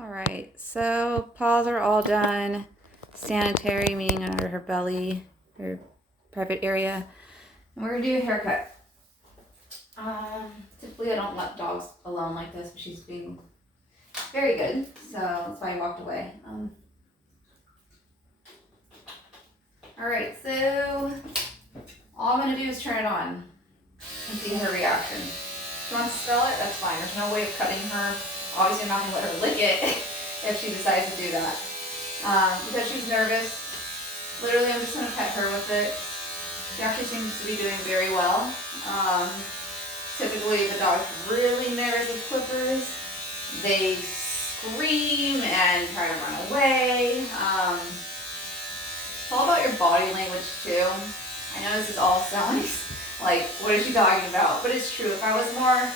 All right, so paws are all done. Sanitary, meaning under her belly, her private area. And we're gonna do a haircut. Typically I don't let dogs alone like this, but she's being very good, so that's why I walked away. All right, so all I'm gonna do is turn it on and see her reaction. If you want to spell it, that's fine. There's no way of cutting her. Obviously, I'm not gonna let her lick it if she decides to do that. Because she's nervous, literally I'm just gonna pet her with it. She actually seems to be doing very well. Typically the dog's really nervous with clippers. They scream and try to run away. It's all about your body language too. I know this is all sounding like, what is she talking about? But it's true. If I was more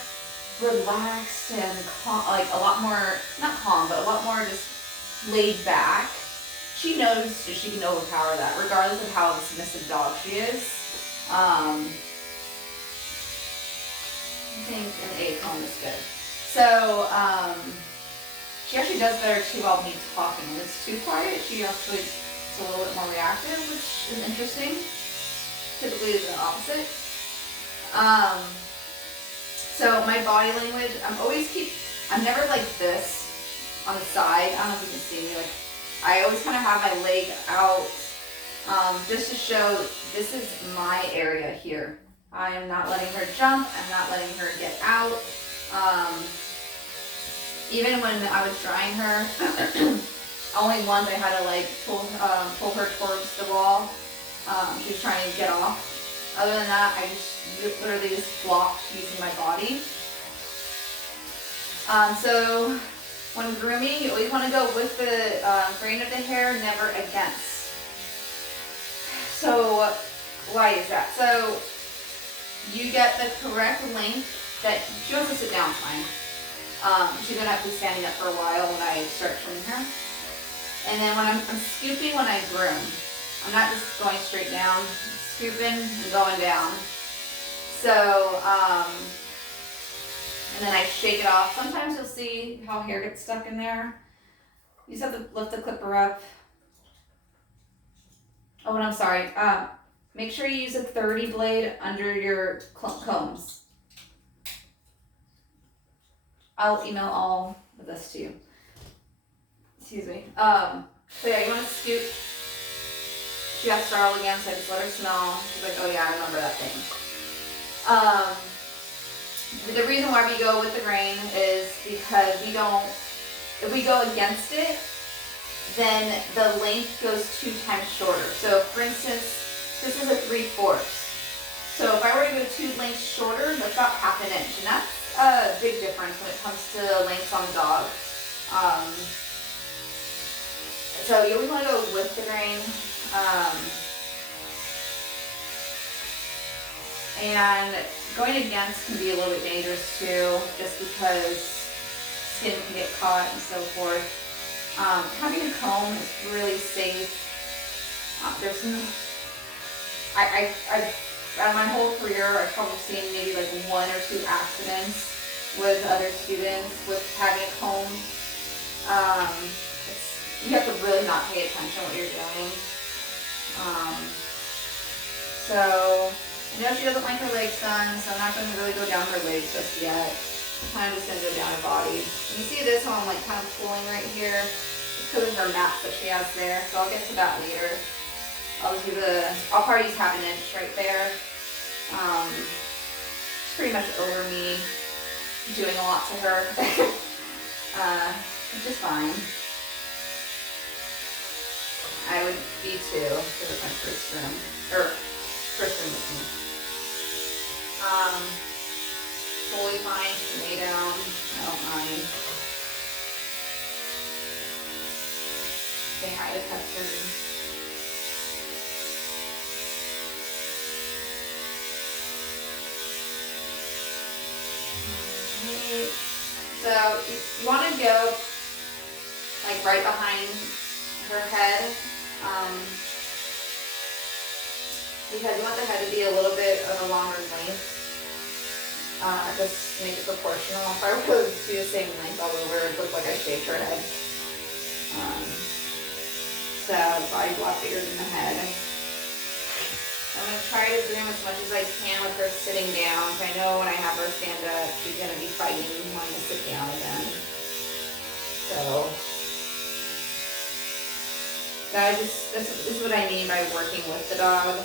relaxed and calm, like a lot more, not calm, but a lot more just laid back, she knows that she can overpower that, regardless of how submissive dog she is. I think an A comb is good. So she actually does better too while me talking. When it's too quiet, she actually is a little bit more reactive, which is interesting. Typically is the opposite. So my body language, I'm never like this on the side. I don't know if you can see me. Like, I always kind of have my leg out, just to show this is my area here. I am not letting her jump. I'm not letting her get out. Even when I was drying her, only once I had to like pull her towards the wall. She was trying to get off. Other than that, I just literally just blocked using my body. So when grooming, you always want to go with the grain of the hair, never against. So why is that? So you get the correct length that she wants to sit down fine. She's gonna have to be standing up for a while when I start trimming her. And then when I'm scooping when I groom, I'm not just going straight down, scooping and going down. So, and then I shake it off. Sometimes you'll see how hair gets stuck in there. You just have to lift the clipper up. Oh, and I'm sorry. Make sure you use a 30 blade under your combs. I'll email all of this to you. Excuse me. So yeah, you want to scoop. She got startled again, so I just let her smell. She's like, oh yeah, I remember that thing. The reason why we go with the grain is because if we go against it, then the length goes 2 times shorter. So for instance, this is a 3/4. So if I were to go 2 lengths shorter, that's about 1/2 inch. And that's a big difference when it comes to lengths on dogs. So you always want to go with the grain. And going against can be a little bit dangerous too, just because skin can get caught and so forth. Having a comb is really safe. There's no, out of my whole career, I've probably seen maybe like 1 or 2 accidents with other students with having a comb. You have to really not pay attention to what you're doing. So I know she doesn't like her legs done, so I'm not going to really go down her legs just yet. I'm kind of just going to go down her body. And you see this how I'm like kind of pulling right here? It's because of her mat that she has there. So I'll get to that later. I'll probably use 1/2 inch right there. It's pretty much over me doing a lot to her, which is fine. I would be too if it was my first room with me. Fully fine, she can lay down, I don't mind. Say hi to Pepper. So you want to go like right behind her head, because you want the head to be a little bit of a longer length, just to make it proportional. If I were to do the same length all over, it would look like I shaved her head. body's a lot bigger than the head. I'm going to try to groom as much as I can with her sitting down. I know when I have her stand up, she's going to be fighting wanting to sit down again. So, guys, this is what I mean by working with the dog.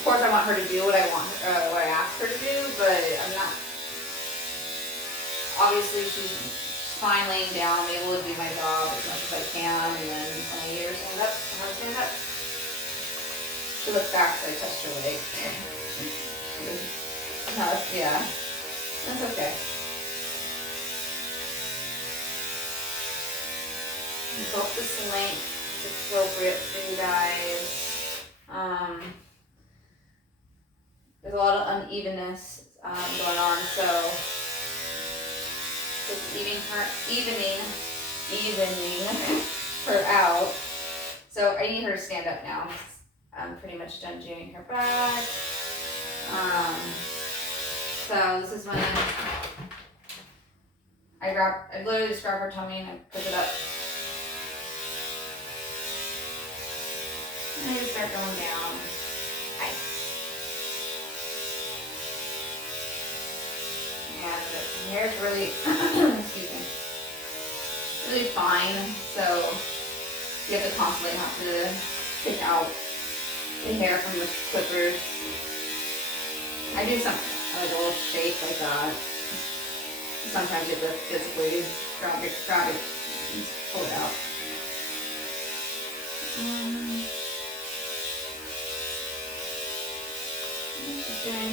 Of course, I want her to do what I ask her to do, but I'm not. Obviously, she's fine laying down. I'm able to do my job as much as I can, and then when I hear her stand up, I'll stand up. She looks back, so I touched her leg. No, yeah, that's okay. I hope this length is appropriate for you guys. There's a lot of unevenness going on, so just evening her out. So I need her to stand up now. I'm pretty much done doing her back. So this is when I literally just grab her tummy and I pick it up. And I just start going down. Hi. And the hair is really, excuse me, really fine. So you have to constantly have to pick out the hair from the clippers. I do something like a little shake like that. Sometimes you have to physically grab it and pull it out. She's doing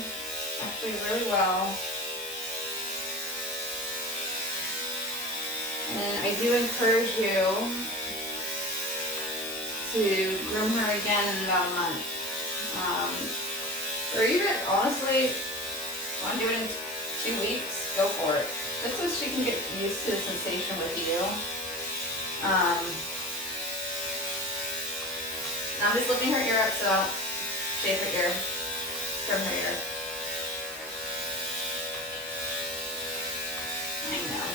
actually really well. And I do encourage you to groom her again in about a month. Or even, honestly, want to do it in 2 weeks, go for it. Just so she can get used to the sensation with you. And I'm just lifting her ear up so I don't shave her ear. From her ear. I know.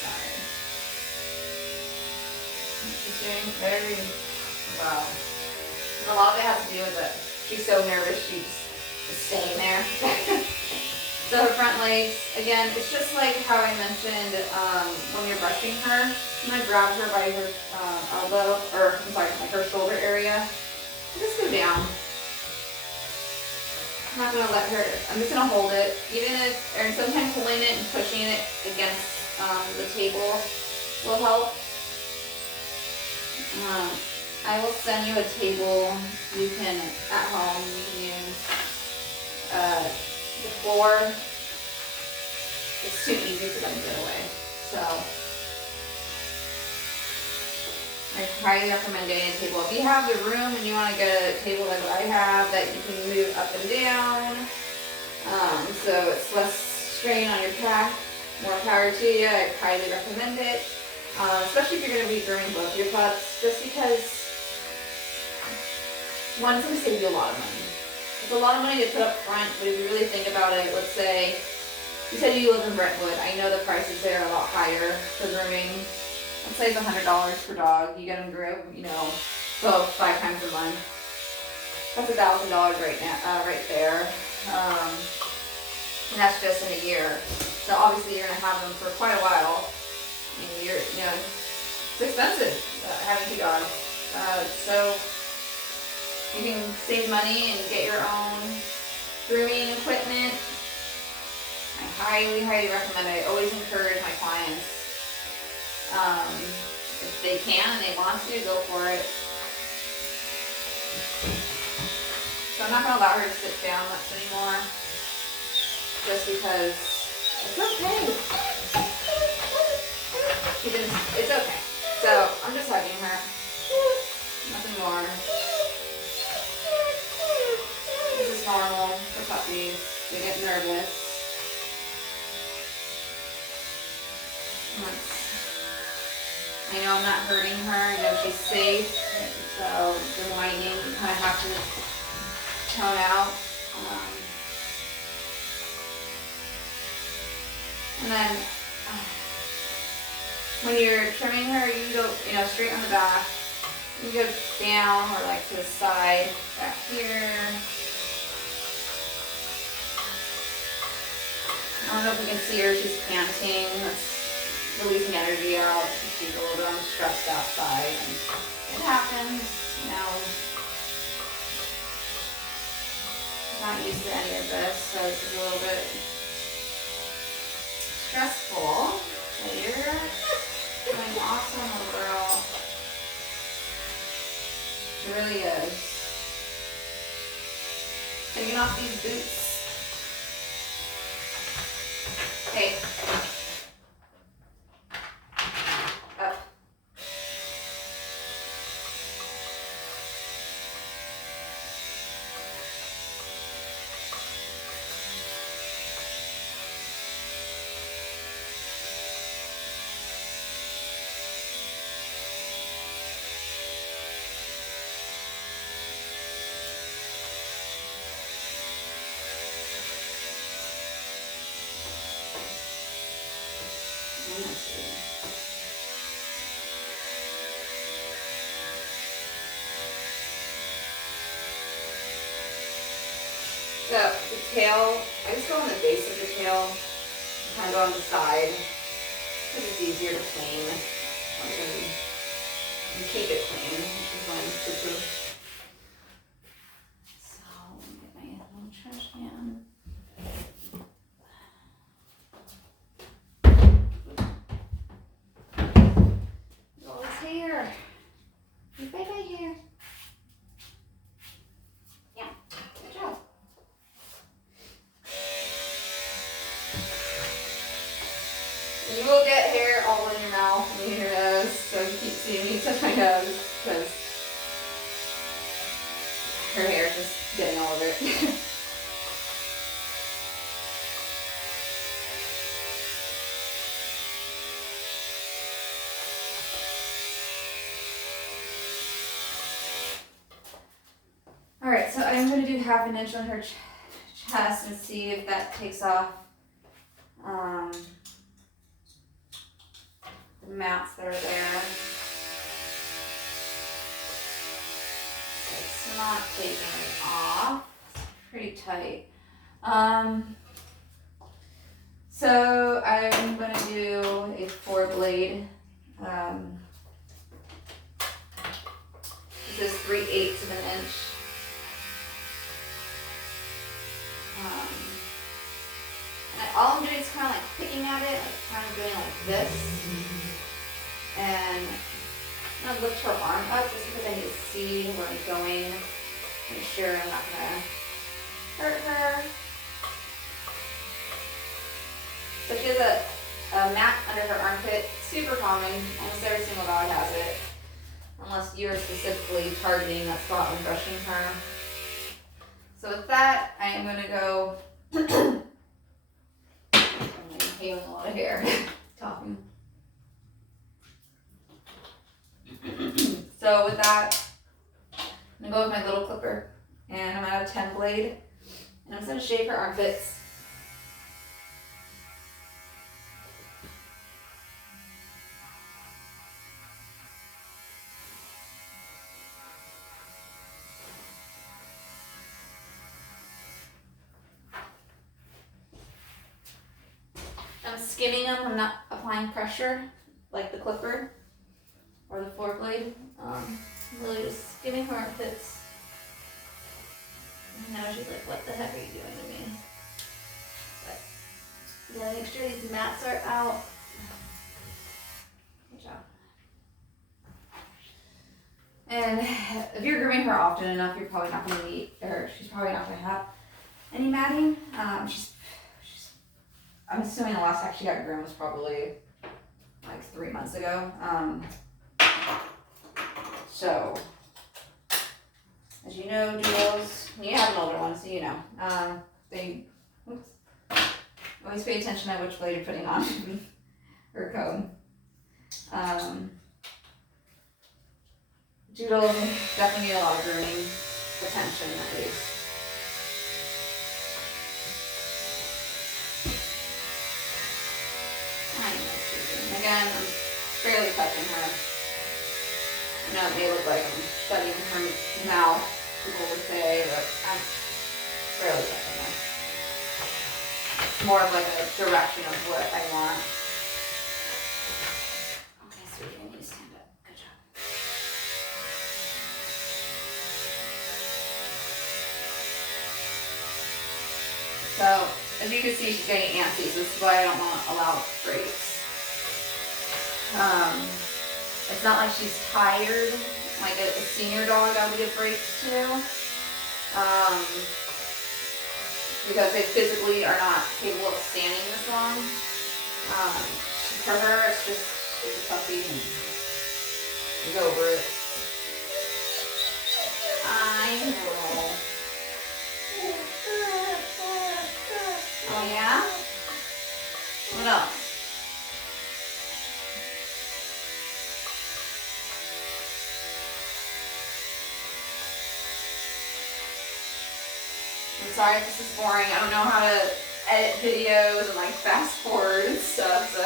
Sorry. She's doing very well. And a lot of it has to do with it. She's so nervous, she's just staying there. So her front legs, again, it's just like how I mentioned when you're brushing her. I'm going to grab her by her elbow, or I'm sorry, like her shoulder area. Just go down. I'm not going to let her, I'm just going to hold it. Even if, and sometimes holding it and pushing it against the table will help. I will send you a table you can, at home, you can use. The floor, it's too easy for them to get away. So I highly recommend getting a table. If you have the room and you want to get a table like what I have that you can move up and down, so it's less strain on your back, more power to you, I highly recommend it. Especially if you're going to be grooming both your pups, just because one, it's going to save you a lot of money. It's a lot of money to put up front, but if you really think about it, let's say, you said you live in Brentwood. I know the prices there are a lot higher for grooming. Let's say it's $100 per dog. You get them groomed, both 5 times a month. That's $1,000 right now, right there. And that's just in a year. So obviously you're gonna have them for quite a while. And it's expensive having 2 dogs. So you can save money and get your own grooming equipment. I highly, highly recommend it. I always encourage my clients, if they can and they want to, go for it. So I'm not going to allow her to sit down much anymore, just because it's okay. It's okay. So I'm just hugging her. Nothing more. This is normal for puppies. They get nervous. I know I'm not hurting her. I know she's safe. So the whining, you kind of have to tone out. And then when you're trimming her, you can go, straight on the back. You can go down or like to the side, back here. I don't know if you can see her, she's panting. That's releasing energy out. She's a little bit on the stressed out side. And it happens, Not used to any of this, so this is a little bit stressful. But you're doing awesome, little girl. She really is. Taking off these boots. Hey. Up. So the tail, I just go on the base of the tail, kind of go on the side, because it's easier to clean. And keep it clean, which is why I'm super. So let me get my little trash can. All this hair. Bye-bye hair. Yeah, good job. You will get hair all in your mouth and your nose, so you keep seeing me touch my nose, because her hair is just getting all over it. Alright, so I'm going to do 1/2 inch on her chest and see if that takes off the mats that are there. It's not taking it off. It's pretty tight. So I'm going to do a 4-blade. This is 3/8 of an inch. And all I'm doing is kind of like picking at it, like kind of doing like this. And I'm going to lift her arm up just because I need to see where I'm going. Make sure I'm not going to hurt her. So she has a mat under her armpit. Super common. Almost every single dog has it. Unless you're specifically targeting that spot when brushing her. So with that, I am going to go. I'm inhaling a lot of hair. Talking. So with that, I'm going to go with my little clipper. And I'm at a 10 blade. And I'm just going to shave her armpits. I'm skimming them. I'm not applying pressure like the clipper or the 4-blade. I'm really just skimming her armpits. And now she's like, what the heck are you doing to me? But you gotta make sure these mats are out. Good job. And if you're grooming her often enough, you're probably not going to need, or she's probably not going to have any matting. I'm assuming the last time she got groomed was probably like 3 months ago. So, as you know, Doodles, you have an older one, so you know. They always pay attention to which blade you're putting on her comb. Doodles definitely need a lot of grooming attention at least. know it may look like I'm shutting her mouth, people would say, but I'm rarely shutting her. It's more of like a direction of what I want. Okay, sweetie, I need to stand up. Good job. So, as you can see, she's getting antsy, so this is why I don't want to allow breaks. It's not like she's tired, like a senior dog I would give breaks to, because they physically are not capable of standing this long. For her, it's a puppy and she's over it. I know. Oh yeah? What else? I'm sorry if this is boring. I don't know how to edit videos and like fast forward and stuff, so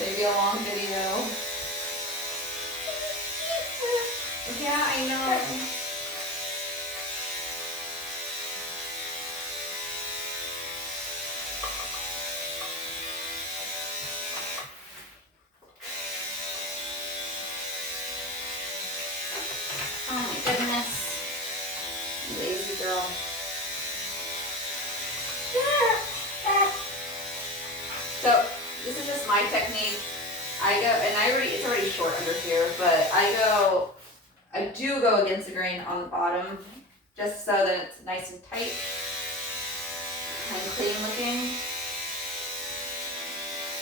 maybe a long video. Yeah, I know. Oh my goodness. Lazy girl. So this is just my technique. I go, and it's already short under here, but I do go against the grain on the bottom, just so that it's nice and tight and clean looking.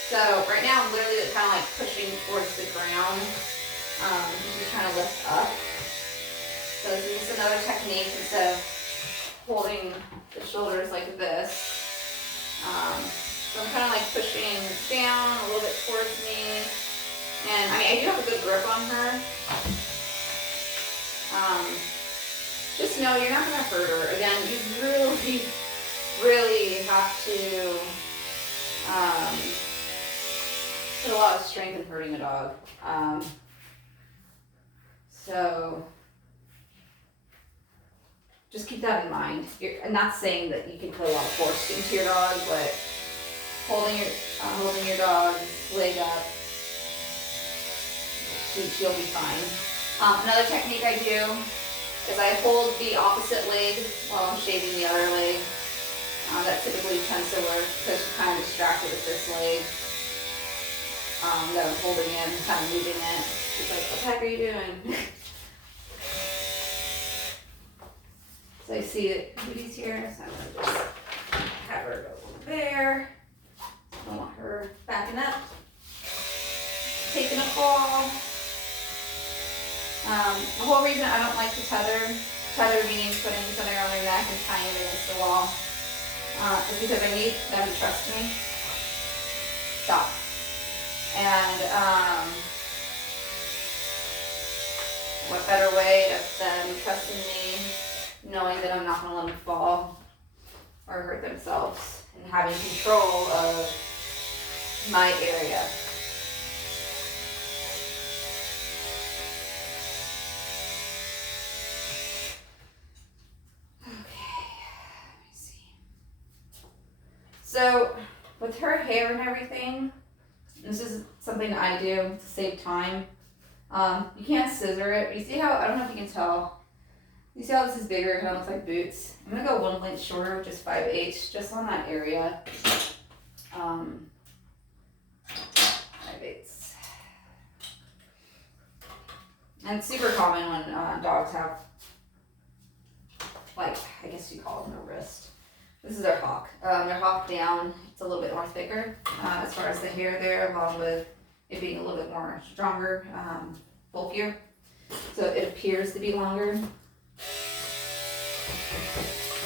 So right now I'm literally kind of like pushing towards the ground. Just trying to lift up. So this is just another technique instead of holding the shoulders like this. So I'm kind of like pushing down a little bit towards me. And I mean, I do have a good grip on her. Just know you're not going to hurt her. Again, you really, really have to put a lot of strength in hurting a dog. So just keep that in mind. I'm not saying that you can put a lot of force into your dog, but holding your dog's leg up, she'll be fine. Another technique I do is I hold the opposite leg while I'm shaving the other leg. That typically tends to work because she's kind of distracted with this leg that I'm holding in, kind of moving it. She's like, what the heck are you doing? So I see that Beauty's here, so I'm going to just have her go over there. I don't want her backing up, taking a fall. The whole reason I don't like to tether meaning putting something around their neck and tying it against the wall, is because I need them to trust me. Stop. And what better way of them trusting me, knowing that I'm not going to let them fall or hurt themselves, and having control of my area. So with her hair and everything, this is something I do to save time. You can't scissor it, but you see how, I don't know if you can tell, you see how this is bigger, it kind of looks like boots. I'm going to go 1 length shorter, which is 5/8, just on that area. 5/8. And it's super common when dogs have, like, I guess you call them their wrist. This is their hock. Their hock down, it's a little bit more thicker as far as the hair there, along with it being a little bit more stronger, bulkier. So it appears to be longer.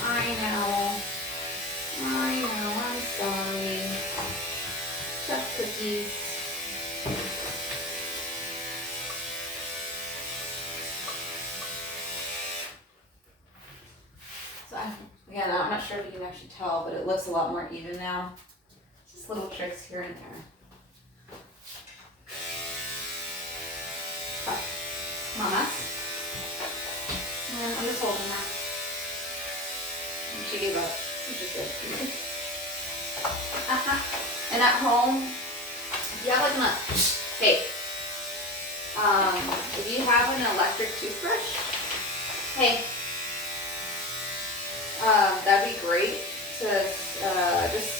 I know, I'm sorry. Just cookies. So again, I'm not sure if you can actually tell, but it looks a lot more even now. Just little tricks here and there. Mama. And I'm just holding her. And she gave up, which is good. And at home, if you have like if you have an electric toothbrush, hey, that'd be great to just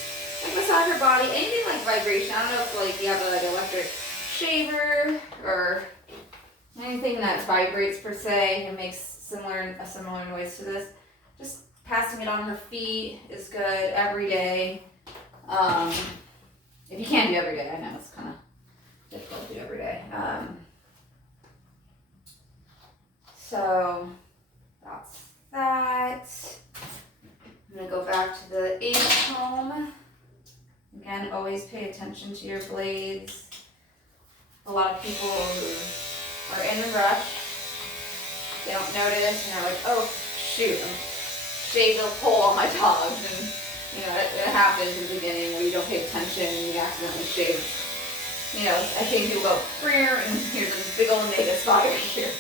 like massage your body. Anything like vibration. I don't know if like you have like electric shaver or anything that vibrates per se and makes a similar noise to this. Just passing it on her feet is good every day. If you can't do every day, I know it's kind of difficult to do every day. So that's that. I'm gonna go back to the A-comb. Again, always pay attention to your blades. A lot of people who are in a rush, they don't notice and they're like, oh shoot, I shaved a hole on my dog. And you know, it happens in the beginning where you don't pay attention and you accidentally shave. You know, I think people go, and here's this big old negative spot right here.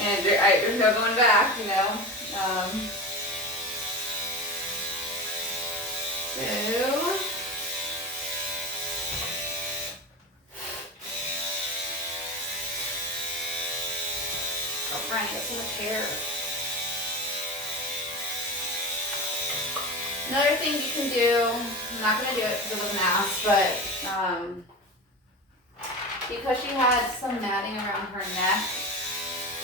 And there's no going back, you know. So, oh, Brian, get so much hair. Another thing you can do, I'm not going to do it because it wasn't asked, but because she had some matting around her neck,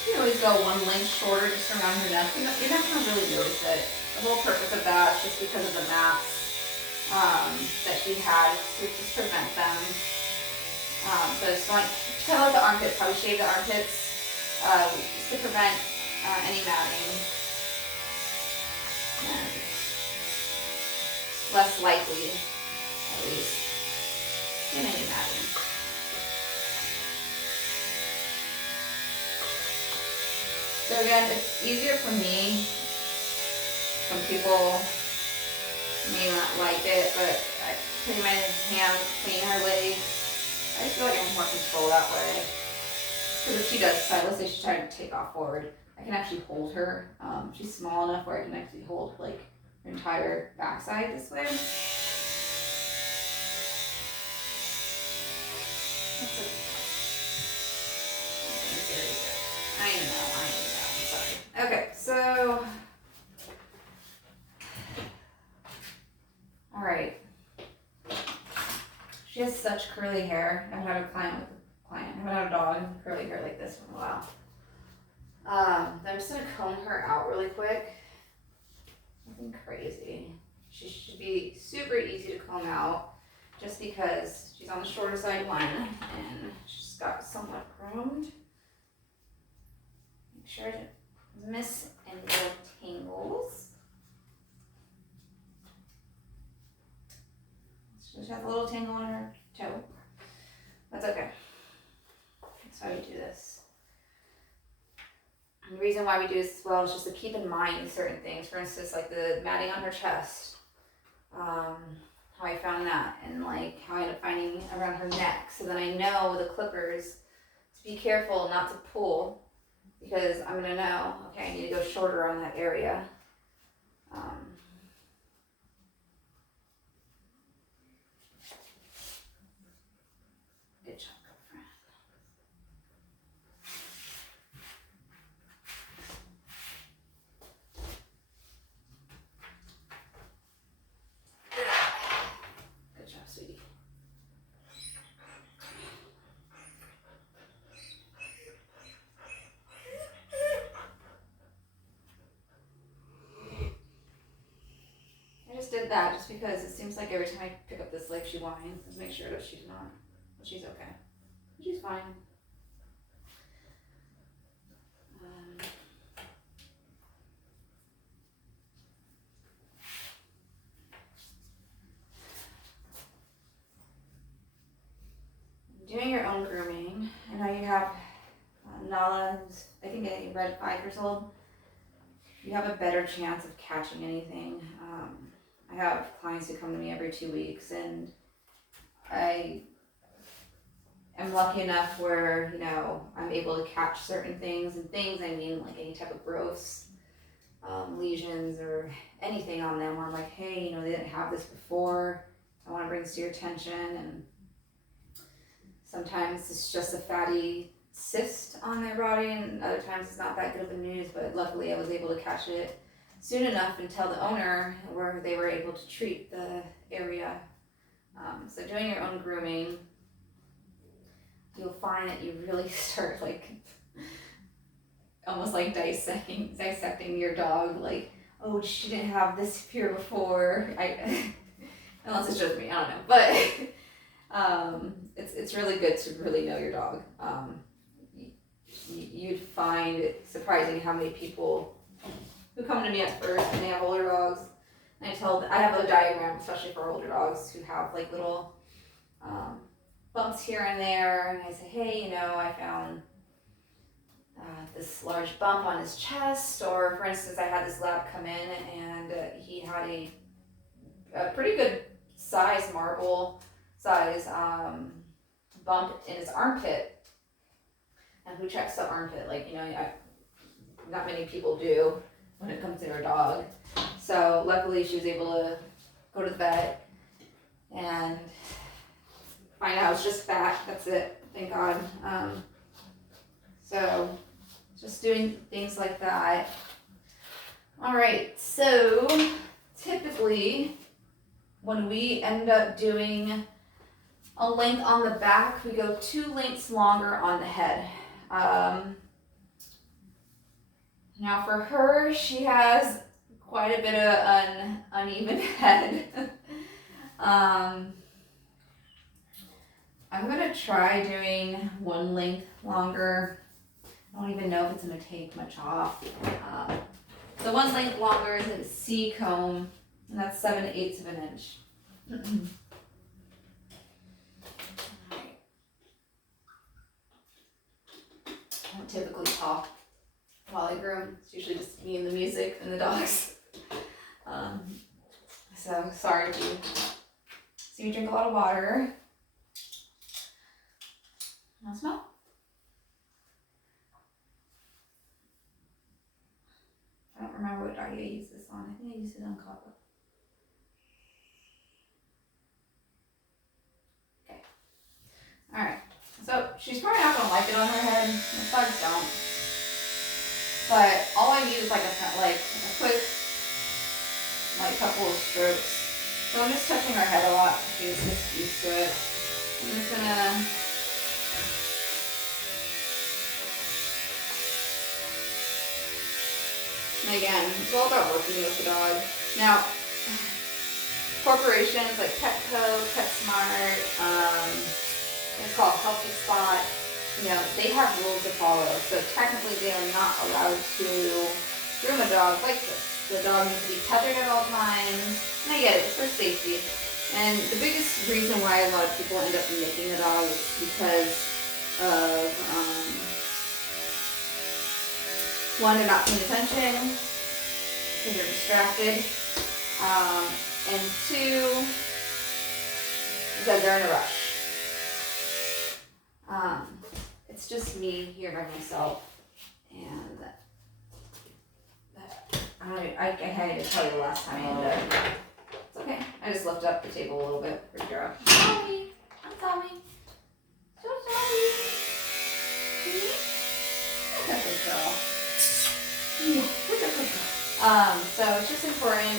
you can always go one length shorter just around her neck. You're not going to really notice it. The whole purpose of that is just because of the mats that she had to just prevent them. So it's like, kind of like the armpits, how we shave the armpits, just to prevent any matting. And less likely, at least, in any matting. So again, it's easier for me. Some people may not like it, but I put my hands clean her legs. I just feel like I have more control that way. Because if she does decide, let's say she's trying to take off forward, I can actually hold her. She's small enough where I can actually hold like her entire backside this way. I know, I'm sorry. Okay, so, all right. She has such curly hair. I haven't had I haven't had a dog with curly hair like this in a while. I'm just gonna comb her out really quick. Nothing crazy. She should be super easy to comb out just because she's on the shorter side one and she's got somewhat groomed. Make sure to miss any little tangles. She just has a little tangle on her toe. That's okay. That's why we do this. And the reason why we do this as well is just to keep in mind certain things. For instance, like the matting on her chest. How I found that, and like how I ended up finding around her neck. So then I know with the clippers to be careful not to pull, because I'm gonna know, okay, I need to go shorter on that area. Good job, girlfriend. Good job, sweetie. I just did that just because it seems like every time I pick up this leg she whines. Let's make sure that she's not, but she's okay. She's fine. Doing your own grooming. I know you have Nala, who's I think a red 5 years old. You have a better chance of catching anything. I have clients who come to me every 2 weeks, and I I'm lucky enough where, you know, I'm able to catch certain things, and things, I mean like any type of growths, lesions or anything on them where I'm like, hey, you know, they didn't have this before. I want to bring this to your attention. And sometimes it's just a fatty cyst on their body, and other times it's not that good of a news, but luckily I was able to catch it soon enough and tell the owner, where they were able to treat the area. So doing your own grooming, you'll find that you really start like almost like dissecting your dog. Like, oh, she didn't have this here before. Unless it's just me, I don't know. But it's really good to really know your dog. You'd find it surprising how many people who come to me at first and they have older dogs. And I have a diagram, especially for older dogs who have like little bumps here and there, and I say, hey, you know, I found this large bump on his chest, or for instance, I had this lab come in and he had a pretty good size, marble size bump in his armpit. And who checks the armpit? Like, you know, not many people do when it comes to their dog. So luckily she was able to go to the vet and find out it's just fat. That's it. Thank God. So just doing things like that. All right. So typically when we end up doing a length on the back, we go 2 lengths longer on the head. Now for her, she has quite a bit of an uneven head. I'm gonna try doing 1 length longer. I don't even know if it's gonna take much off. So 1 length longer is a C comb, and that's 7/8 of an inch. I don't typically talk while I groom. It's usually just me and the music and the dogs. So sorry if you see me drink a lot of water. No smell? I don't remember what dog I used this on. I think I used it on Copper. Okay. Alright. So she's probably not gonna like it on her head. Most dogs don't. But all I use is like a quick, like couple of strokes. So I'm just touching her head a lot. She's just used to it. I'm just gonna again, it's all about working with the dog. Now, corporations like Petco, PetSmart, it's called Healthy Spot, you know, they have rules to follow. So technically they are not allowed to groom a dog like this. The dog needs to be tethered at all times. And I get it, it's for safety. And the biggest reason why a lot of people end up nicking a dog is because of, one, they're not paying attention, because they're distracted, and 2, because they're in a rush. It's just me here by myself, and I can't even tell you the last time I ended up. It's okay. I just lifted up the table a little bit for Jera. Sorry. I'm sorry. So sorry. Good girl. So it's just important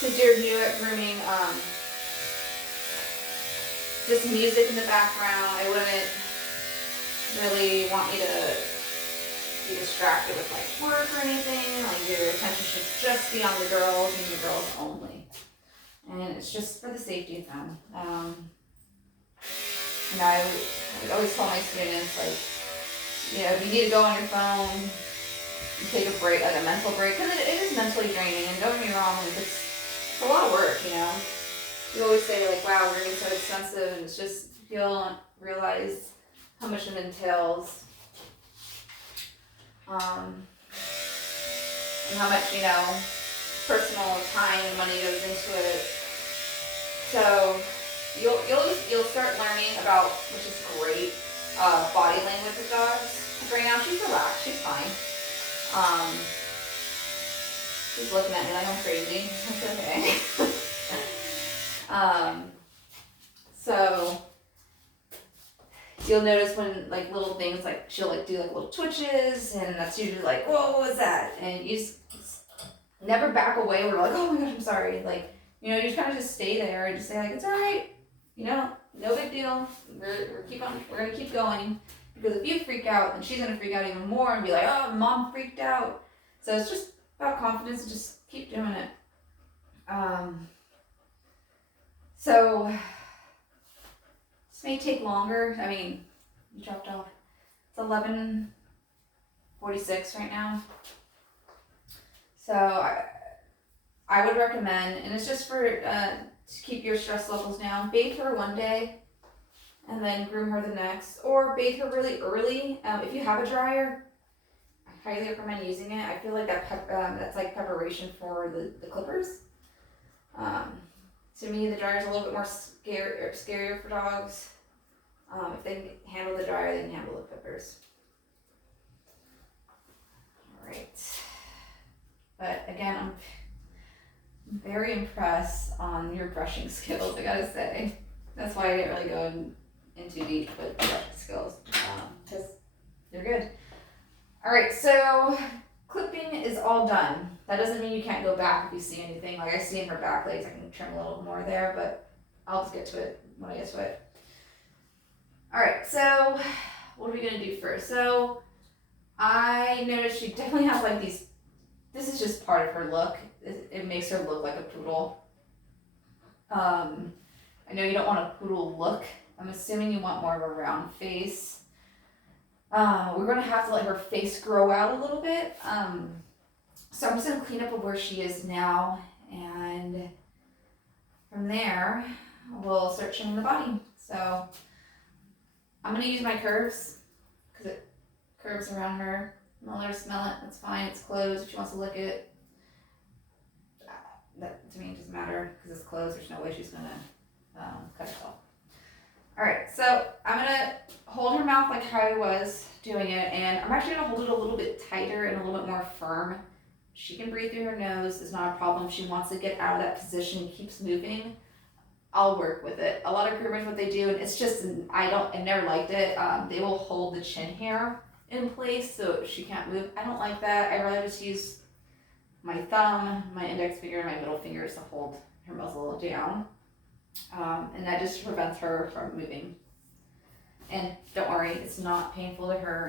to do it grooming. Just music in the background. I wouldn't really want you to be distracted with like work or anything. Like your attention should just be on the girls and the girls only. And it's just for the safety of them. You know, I would always tell my students, like, you know, if you need to go on your phone and take a break, like a mental break, because it is mentally draining. And don't get me wrong, like it's a lot of work, you know. You always say like, wow, we're getting so expensive, and it's just, you don't realize how much it entails. And how much, you know, personal time and money goes into it. So You'll start learning about, which is great, body language with dogs. Right now she's relaxed, she's fine. She's looking at me like I'm crazy. It's okay. So you'll notice when like little things, like she'll like do like little twitches, and that's usually like, whoa, what was that? And you just never back away. We're like, oh my gosh, I'm sorry. Like, you know, you just kind of just stay there and just say like, it's all right. You know, no big deal. We're gonna keep going, because if you freak out, then she's gonna freak out even more and be like, oh, mom freaked out. So it's just about confidence and just keep doing it. So this may take longer. I mean, you dropped off. It's 11:46 right now. So I would recommend, and it's just for to keep your stress levels down, bathe her one day and then groom her the next, or bathe her really early. If you have a dryer, I highly recommend using it. I feel like that's like preparation for the clippers. To me, the dryer is a little bit more scarier for dogs. If they can handle the dryer, they can handle the clippers. All right. But again, I'm very impressed on your brushing skills, I gotta say. That's why I didn't really go in too deep with brushing skills, because they're good. All right, so clipping is all done. That doesn't mean you can't go back if you see anything. Like I see in her back legs, I can trim a little more there, but I'll just get to it when I get to it. All right, so what are we gonna do first? So I noticed she definitely has like these, this is just part of her look. It makes her look like a poodle. I know you don't want a poodle look. I'm assuming you want more of a round face. We're gonna have to let her face grow out a little bit. So I'm just gonna clean up where she is now, and from there, we'll start trimming the body. So I'm gonna use my curves, because it curves around her. I'm gonna let her smell it. That's fine. It's closed. If she wants to lick it, that to me it doesn't matter, because it's closed. There's no way she's gonna cut herself. All right, so I'm gonna hold her mouth like how I was doing it, and I'm actually gonna hold it a little bit tighter and a little bit more firm. She can breathe through her nose. It's not a problem. If she wants to get out of that position, keeps moving, I'll work with it. A lot of groomers, what they do, and it's just, I never liked it. They will hold the chin hair in place so she can't move. I don't like that. I rather just use my thumb, my index finger, and my middle fingers to hold her muzzle down. And that just prevents her from moving. And don't worry, it's not painful to her.